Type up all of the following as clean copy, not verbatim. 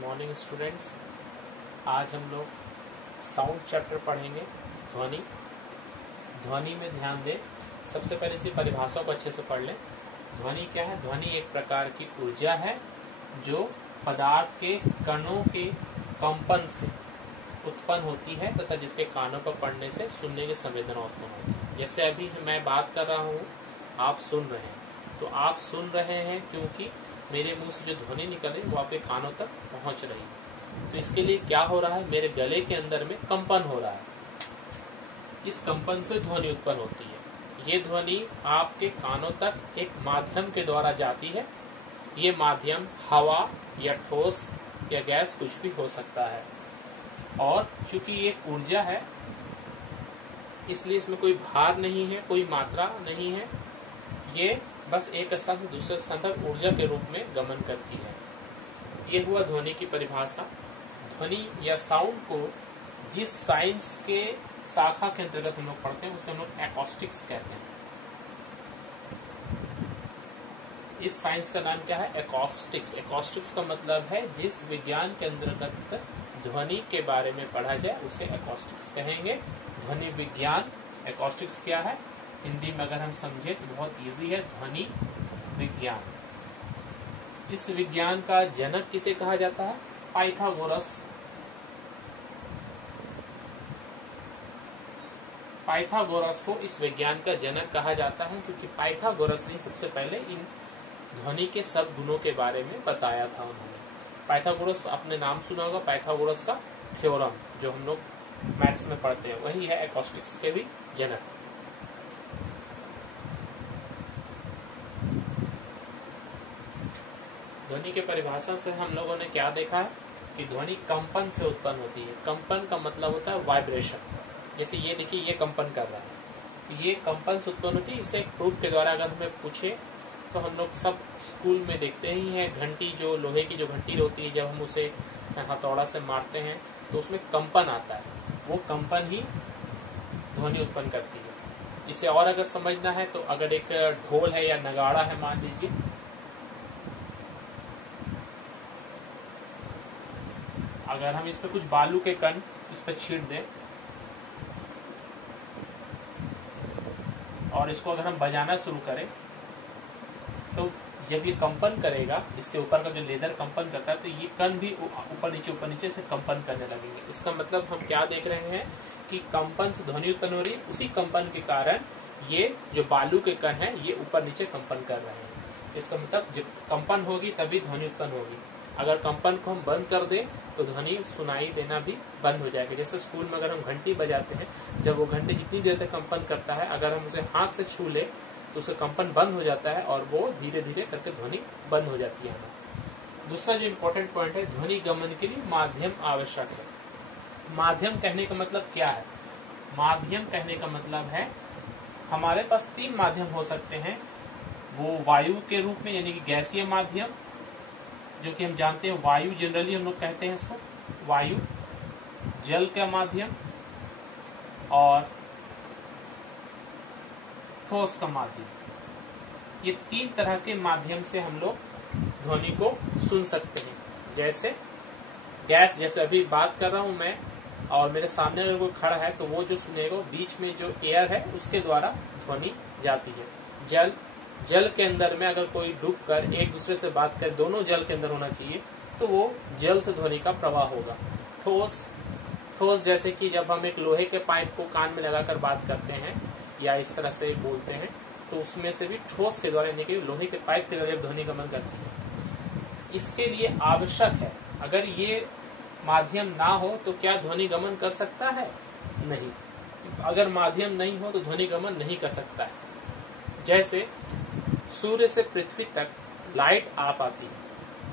Morning students. आज हम लोग साउंड चैप्टर पढ़ेंगे। ध्वनि। ध्वनि में ध्यान दें। सबसे पहले इसकी परिभाषा को अच्छे से पढ़ लें। ध्वनि क्या है? ध्वनि एक प्रकार की ऊर्जा है जो पदार्थ के कणों के कंपन से उत्पन्न होती है तथा जिसके कानों पर पड़ने से सुनने की संवेदना उत्पन्न होती है। जैसे अभी मैं बात कर रहा हूँ, आप सुन रहे हैं, तो आप सुन रहे हैं क्योंकि मेरे मुंह से जो ध्वनि निकल रही है वो आपके कानों तक पहुंच रही है। तो इसके लिए क्या हो रहा है? मेरे गले के अंदर में कंपन हो रहा है। इस कंपन से ध्वनि उत्पन्न होती है। ये ध्वनि आपके कानों तक एक माध्यम के द्वारा जाती है। ये माध्यम हवा या ठोस या गैस कुछ भी हो सकता है। और चूंकि ये ऊर्जा है इसलिए इसमें कोई भार नहीं है, कोई मात्रा नहीं है। ये बस एक स्थान से दूसरे स्थान तक ऊर्जा के रूप में गमन करती है। ये हुआ ध्वनि की परिभाषा। ध्वनि या साउंड को जिस साइंस के शाखा के अंतर्गत हम लोग पढ़ते हैं उसे हम लोग एकॉस्टिक्स कहते हैं। इस साइंस का नाम क्या है? एकॉस्टिक्स। एकॉस्टिक्स का मतलब है जिस विज्ञान के अंतर्गत ध्वनि के बारे में पढ़ा जाए उसे एकॉस्टिक्स कहेंगे। ध्वनि विज्ञान। एकॉस्टिक्स क्या है? हिंदी में अगर हम समझे तो बहुत इजी है, ध्वनि विज्ञान। इस विज्ञान का जनक किसे कहा जाता है? पाइथागोरस। पाइथागोरस को इस विज्ञान का जनक कहा जाता है क्योंकि पाइथागोरस ने सबसे पहले इन ध्वनि के सब गुणों के बारे में बताया था। उन्होंने पाइथागोरस, आपने नाम सुना होगा, पाइथागोरस का थ्योरम जो हम लोग मैथ्स में पढ़ते हैं, वही है एकॉस्टिक्स के भी जनक। ध्वनि के परिभाषा से हम लोगों ने क्या देखा है कि ध्वनि कंपन से उत्पन्न होती है। कंपन का मतलब होता है वाइब्रेशन। जैसे ये देखिए, ये कंपन कर रहा है, ये कंपन से उत्पन्न होती है। इसे एक प्रूफ के द्वारा अगर हमें पूछे तो हम लोग सब स्कूल में देखते ही हैं, घंटी, जो लोहे की जो घंटी होती है, जब हम उसे हथौड़ा से मारते हैं तो उसमें कंपन आता है। वो कंपन ही ध्वनि उत्पन्न करती है। इसे और अगर समझना है तो अगर एक ढोल है या नगाड़ा है, मान लीजिए, अगर हम इस पे कुछ बालू के कण इस पे छींट दें और इसको अगर हम बजाना शुरू करें तो जब ये कंपन करेगा, इसके ऊपर का जो लेदर कंपन करता है, तो ये कण भी ऊपर नीचे से कंपन करने लगेंगे। इसका मतलब हम क्या देख रहे हैं कि कंपन से ध्वनि उत्पन्न हो रही है। उसी कंपन के कारण ये जो बालू के कण है ये ऊपर नीचे कंपन कर रहे हैं। इसका मतलब जब कंपन होगी तभी ध्वनि उत्पन्न होगी। अगर कंपन को हम बंद कर दें तो ध्वनि सुनाई देना भी बंद हो जाएगा। जैसे स्कूल में अगर हम घंटी बजाते हैं, जब वो घंटी जितनी देर तक कंपन करता है, अगर हम उसे हाथ से छू ले तो उसे कंपन बंद हो जाता है और वो धीरे धीरे करके ध्वनि बंद हो जाती है। दूसरा जो इम्पोर्टेंट पॉइंट है, ध्वनि गमन के लिए माध्यम आवश्यक है। माध्यम कहने का मतलब क्या है? माध्यम कहने का मतलब है हमारे पास तीन माध्यम हो सकते हैं। वो वायु के रूप में, यानी कि गैसीय माध्यम, जो कि हम जानते हैं वायु, जनरली हम लोग कहते हैं इसको वायु, जल का माध्यम और ठोस का माध्यम। ये तीन तरह के माध्यम से हम लोग ध्वनि को सुन सकते हैं। जैसे गैस, जैसे अभी बात कर रहा हूं मैं और मेरे सामने अगर कोई खड़ा है तो वो जो सुनेगा, बीच में जो एयर है उसके द्वारा ध्वनि जाती है। जल के अंदर में अगर कोई डूब कर एक दूसरे से बात करे, दोनों जल के अंदर होना चाहिए, तो वो जल से ध्वनि का प्रवाह होगा। ठोस जैसे कि जब हम एक लोहे के पाइप को कान में लगाकर बात करते हैं या इस तरह से बोलते हैं, तो उसमें से भी ठोस के द्वारा, यानी कि लोहे के पाइप के द्वारा ध्वनि गमन करती है। इसके लिए आवश्यक है, अगर ये माध्यम ना हो तो क्या ध्वनि गमन कर सकता है? नहीं। अगर माध्यम नहीं हो तो ध्वनि गमन नहीं कर सकता है। जैसे सूर्य से पृथ्वी तक लाइट आ पाती है,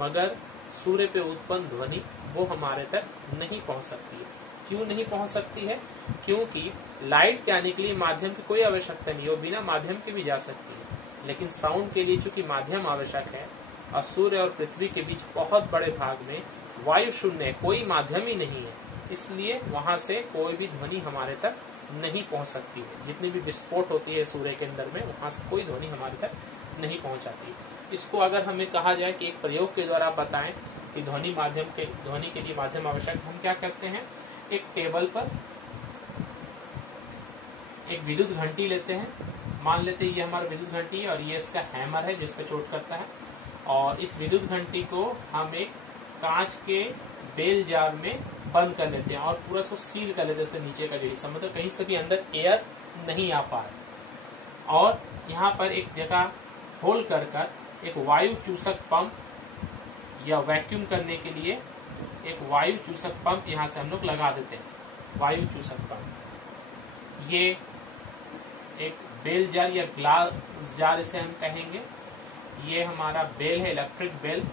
मगर सूर्य पे उत्पन्न ध्वनि वो हमारे तक नहीं पहुंच सकती है। क्यों नहीं पहुंच सकती है? क्योंकि लाइट के आने के लिए माध्यम की कोई आवश्यकता नहीं है, वो बिना माध्यम के भी जा सकती है। लेकिन साउंड के लिए चूंकि माध्यम आवश्यक है और सूर्य और पृथ्वी के बीच बहुत बड़े भाग में वायु शून्य है, कोई माध्यम ही नहीं है, इसलिए वहां से कोई भी ध्वनि हमारे तक नहीं पहुंच सकती है। जितनी भी विस्फोट होती है सूर्य के अंदर में, वहां से कोई ध्वनि हमारे तक नहीं पहुंचाती। इसको अगर हमें कहा जाए कि एक प्रयोग के द्वारा बताएं कि ध्वनि के लिए माध्यम आवश्यक, हम क्या करते हैं, एक टेबल पर एक विद्युत घंटी लेते हैं, मान लेते हैं ये हमारा विद्युत घंटी है और ये इसका हैमर है जिस पे चोट करता है, और इस विद्युत घंटी को हम एक कांच के बेल जार में बंद कर लेते हैं और पूरा उसको सील कर लेते हैं, इसके नीचे का जो हिस्सा, मतलब कहीं से भी अंदर एयर नहीं आ पाए। और यहाँ पर एक जगह होल कर एक वायु चूसक पंप या वैक्यूम करने के लिए एक वायु चूसक पंप यहाँ से हम लोग लगा देते हैं। वायु चूसक पंप ये एक बेल जार या ग्लास जार इसे हम कहेंगे, ये हमारा बेल है, इलेक्ट्रिक बेल,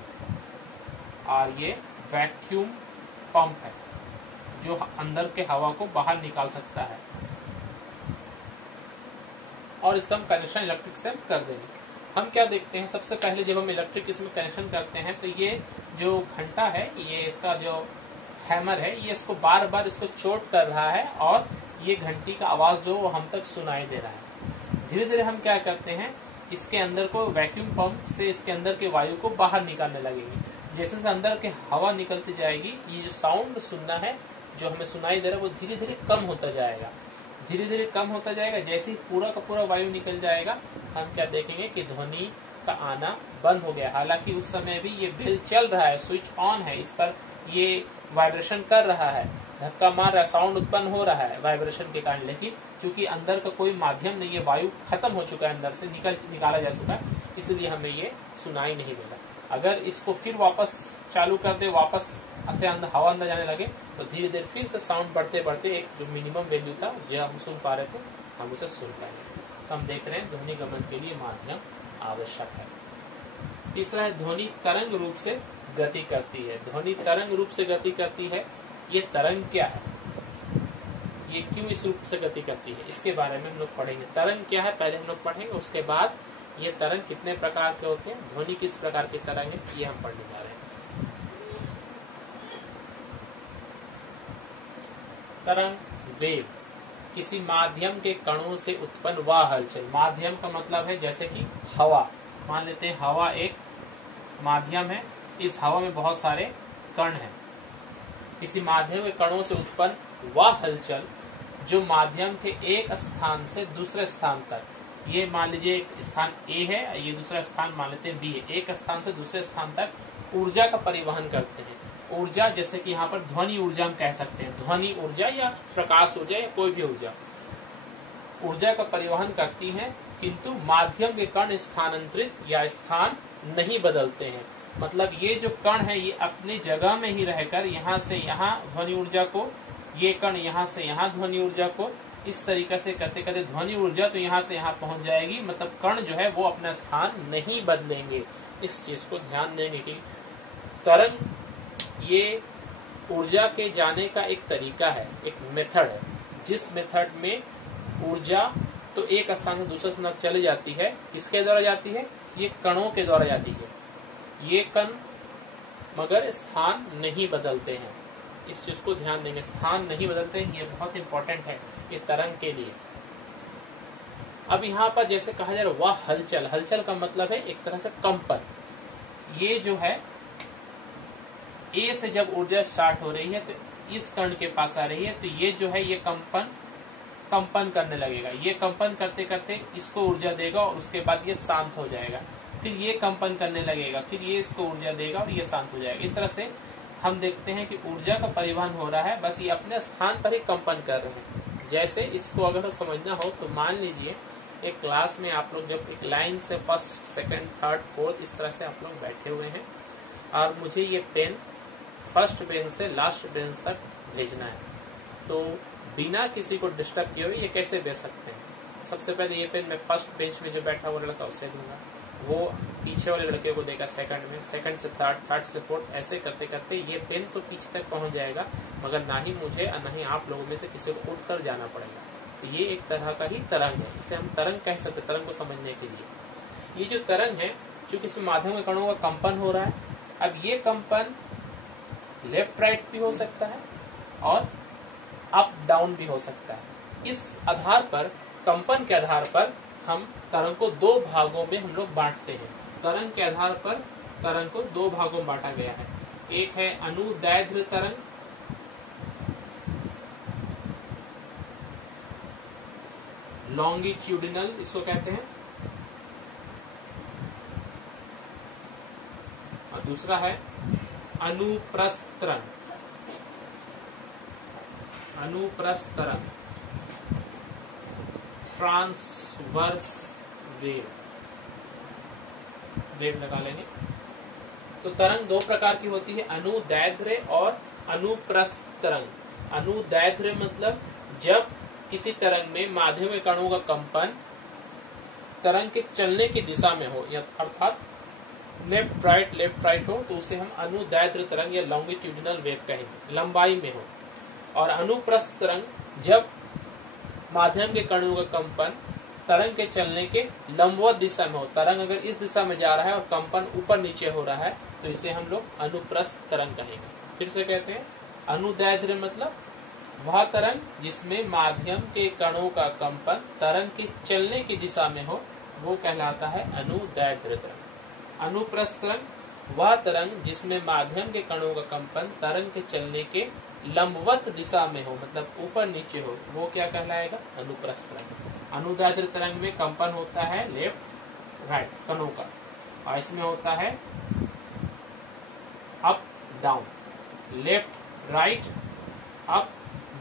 और ये वैक्यूम पंप है जो अंदर के हवा को बाहर निकाल सकता है, और इसका हम कनेक्शन इलेक्ट्रिक से कर देंगे। हम क्या देखते हैं, सबसे पहले जब हम इलेक्ट्रिक इसमें कनेक्शन करते हैं तो ये जो घंटा है, ये इसका जो हैमर है, ये इसको बार बार इसको चोट कर रहा है और ये घंटी का आवाज जो हम तक सुनाई दे रहा है। धीरे धीरे हम क्या करते हैं, इसके अंदर को वैक्यूम पंप से इसके अंदर के वायु को बाहर निकालने लगेंगे। जैसे जैसे अंदर के हवा निकलती जाएगी, ये जो साउंड सुनना है जो हमें सुनाई दे रहा है वो धीरे धीरे कम होता जाएगा, धीरे धीरे कम होता जाएगा। जैसे ही पूरा का पूरा वायु निकल जाएगा, हम क्या देखेंगे कि ध्वनि का आना बंद हो गया। हालांकि उस समय भी ये बेल चल रहा है, स्विच ऑन है, इस पर ये वाइब्रेशन कर रहा है, धक्का मार रहा है, साउंड उत्पन्न हो रहा है वाइब्रेशन के कारण, लेकिन चूंकि अंदर का कोई माध्यम नहीं है, वायु खत्म हो चुका है, अंदर से निकाला जा चुका है, इसलिए हमें ये सुनाई नहीं देगा। अगर इसको फिर वापस चालू कर दे, वापस से हवा अंदर जाने लगे, तो धीरे धीरे फिर से साउंड बढ़ते बढ़ते एक जो मिनिमम वैल्यू था जो हम सुन पा रहे थे, हम उसे सुन पाएंगे। तो हम देख रहे हैं ध्वनि गमन के लिए माध्यम आवश्यक है। तीसरा है ध्वनि तरंग रूप से गति करती है। ध्वनि तरंग रूप से गति करती है, ये तरंग क्या है, ये क्यों इस रूप से गति करती है, इसके बारे में हम लोग पढ़ेंगे। तरंग क्या है पहले हम लोग पढ़ेंगे, उसके बाद ये तरंग कितने प्रकार के होते हैं, ध्वनि किस प्रकार की तरंग है, ये हम पढ़ने जा रहे हैं। तरंग, वेव, किसी माध्यम के कणों से उत्पन्न वह हलचल। माध्यम का मतलब है जैसे कि हवा, मान लेते हैं हवा एक माध्यम है, इस हवा में बहुत सारे कण हैं। किसी माध्यम के कणों से उत्पन्न वह हलचल जो माध्यम के एक स्थान से दूसरे स्थान तक, ये मान लीजिए एक स्थान ए है, ये दूसरा स्थान मान लेते हैं बी है, एक स्थान से दूसरे स्थान तक ऊर्जा का परिवहन करते हैं। ऊर्जा जैसे कि यहाँ पर ध्वनि ऊर्जा हम कह सकते हैं, ध्वनि ऊर्जा या प्रकाश ऊर्जा या कोई भी ऊर्जा का परिवहन करती है, किंतु माध्यम के कण स्थानांतरित या स्थान नहीं बदलते हैं। मतलब ये जो कण है ये अपनी जगह में ही रहकर यहाँ से यहाँ ध्वनि ऊर्जा को, ये कण यहाँ से यहाँ ध्वनि ऊर्जा को, इस तरीके से करते करते ध्वनि ऊर्जा तो यहाँ से यहाँ पहुंच जाएगी। मतलब कण जो है वो अपना स्थान नहीं बदलेंगे। इस चीज को ध्यान देंगे कि तरंग ये ऊर्जा के जाने का एक तरीका है, एक मेथड है, जिस मेथड में ऊर्जा तो एक स्थान से दूसरे स्थान तक चली जाती है। किसके द्वारा जाती है, ये कणों के द्वारा जाती है। ये कण मगर स्थान नहीं बदलते हैं, इस चीज को ध्यान देंगे, स्थान नहीं बदलते हैं, ये बहुत इंपॉर्टेंट है ये तरंग के लिए। अब यहाँ पर जैसे कहा जा रहा है वह हलचल, हलचल का मतलब है एक तरह से कंपन। ये जो है ए से जब ऊर्जा स्टार्ट हो रही है तो इस कण के पास आ रही है, तो ये जो है ये कंपन करने लगेगा। ये कंपन करते करते इसको ऊर्जा देगा और उसके बाद ये शांत हो जाएगा, फिर ये कंपन करने लगेगा, फिर ये इसको ऊर्जा देगा और ये शांत हो जाएगा। इस तरह से हम देखते हैं कि ऊर्जा का परिवहन हो रहा है, बस ये अपने स्थान पर ही कंपन कर रहे हैं। जैसे इसको अगर समझना हो तो मान लीजिए एक क्लास में आप लोग जब एक लाइन से फर्स्ट, सेकंड, थर्ड, फोर्थ इस तरह से आप लोग बैठे हुए हैं और मुझे ये पेन फर्स्ट बेंच से लास्ट बेंच तक भेजना है, तो बिना किसी को डिस्टर्ब किए हुए ये कैसे भेज सकते हैं। सबसे पहले ये पेन मैं फर्स्ट बेंच में जो बैठा हुआ लड़का उसे दूंगा, वो पीछे वाले लड़के को देगा सेकंड में, सेकंड से थर्ड, थर्ड से फोर्थ, ऐसे करते करते ये पेन तो पीछे तक पहुंच जाएगा, मगर ना ही मुझे और ना ही आप लोगों में से किसी को उठकर जाना पड़ेगा। तो ये एक तरह का ही तरंग है, इसे हम तरंग कह सकते हैं तरंग को समझने के लिए। ये जो तरंग है चूंकि इसमें माध्यम के कणों का कंपन हो रहा है, अब ये कंपन लेफ्ट राइट भी हो सकता है और अप डाउन भी हो सकता है। इस आधार पर, कंपन के आधार पर हम तरंग को दो भागों में हम लोग बांटते हैं। तरंग के आधार पर तरंग को दो भागों में बांटा गया है। एक है अनुदैर्ध्य तरंग, लॉन्गिट्यूडिनल इसको कहते हैं, और दूसरा है अनुप्रस्थ तरंग, अनुप्रस्थ तरंग, ट्रांसवर्स वेव, वेव लगा लेंगे। तो तरंग दो प्रकार की होती है, अनुदैर्ध्य और अनुप्रस्थ तरंग। अनुदैर्ध्य मतलब जब किसी तरंग में माध्यम के कणों का कंपन तरंग के चलने की दिशा में हो, या अर्थात लेफ्ट राइट हो, तो उसे हम अनुदैर्ध्य तरंग या लॉन्गिट्यूडिनल वेव कहेंगे, लंबाई में हो। और अनुप्रस्थ तरंग जब माध्यम के कणों का कंपन तरंग के चलने के लंबवत दिशा में हो, तरंग अगर इस दिशा में जा रहा है और कंपन ऊपर नीचे हो रहा है, तो इसे हम लोग अनुप्रस्थ तरंग कहेंगे। फिर से कहते हैं, अनुदैर्ध्य मतलब वह तरंग जिसमें माध्यम के कणों का कंपन तरंग के चलने की दिशा में हो, वो कहलाता है अनुदैर्ध्य तरंग। अनुप्रस्थ तरंग वह तरंग जिसमें माध्यम के कणों का कंपन तरंग के चलने के लंबवत दिशा में हो, मतलब ऊपर नीचे हो, वो क्या कहलाएगा? अनुप्रस्थ तरंग। अनुदैर्ध्य तरंग में कंपन होता है लेफ्ट राइट कणों का, और इसमें होता है up down, left right up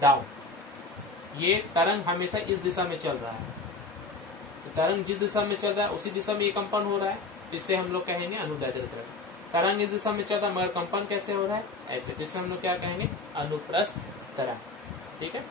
down. ये तरंग हमेशा इस दिशा में चल रहा है, तो तरंग जिस दिशा में चल रहा है उसी दिशा में ये कंपन हो रहा है, तो इससे हम लोग कहेंगे अनुदैर्ध्य तरंग। तरंग इस दिशा में चल रहा है मगर कंपन कैसे हो रहा है? ऐसे, जिससे हम लोग क्या कहेंगे? अनुप्रस्थ तरंग। ठीक है।